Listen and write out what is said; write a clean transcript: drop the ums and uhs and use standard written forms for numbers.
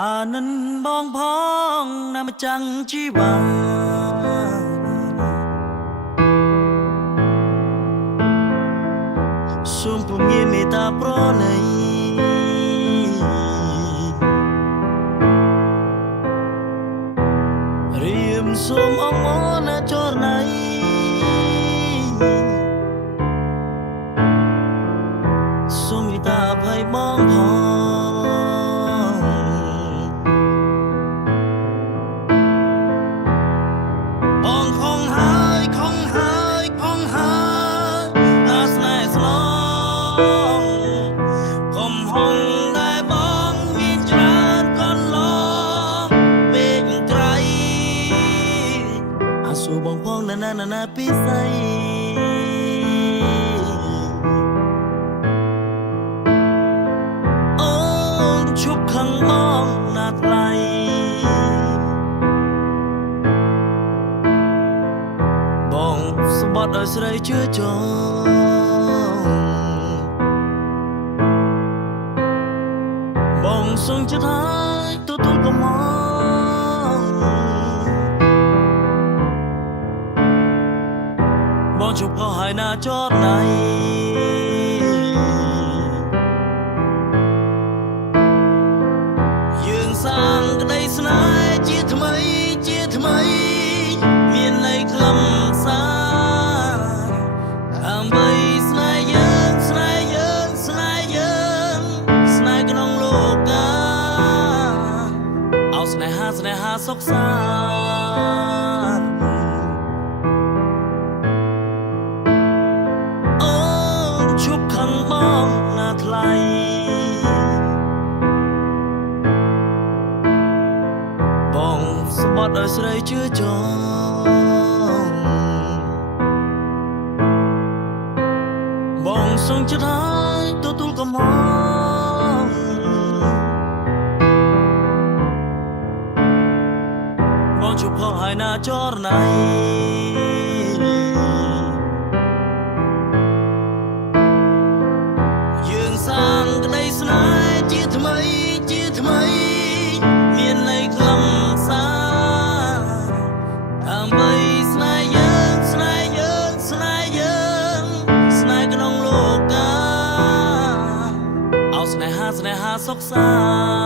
អានិនបងផងណាមចាំងជីវាសូមពុំងាយមេត្តាប្រណីរៀមសូមអងអណាចរណៃសូមមេត្តាអភ័យបងផងសួរបងផងណាពីស្អីអូនឈប់ខឹងបងណាថ្លៃបងស្បត់ឲ្យស្រីជឿចងបងសងចិត្តហើយទទួលកំហបងជប់ក៏ហើយណាចតណៃយើងសាងក្តីស្នេហ៍ជាថ្មីមានន័យខ្លឹមសារដើម្បីស្នេហ៍យើងស្នេហ៍ក្នុងលោកកាឲ្យស្នេហាសុខសាន្តឈប់ខឹងបងណាថ្លៃបងស្បត់ឲ្យស្រីជឿចងបងសងចិត្តហើយទទួលកំហបងជប់ខកហើយណាចរណៃសាងក្តីស្នេហ៍ជាថ្មីមានន័យខ្លឹមសារដើម្បីស្នេហ៍យើងស្នេហ៍ក្នុងលោកកាឲ្យស្នេហាសុខសាន្ត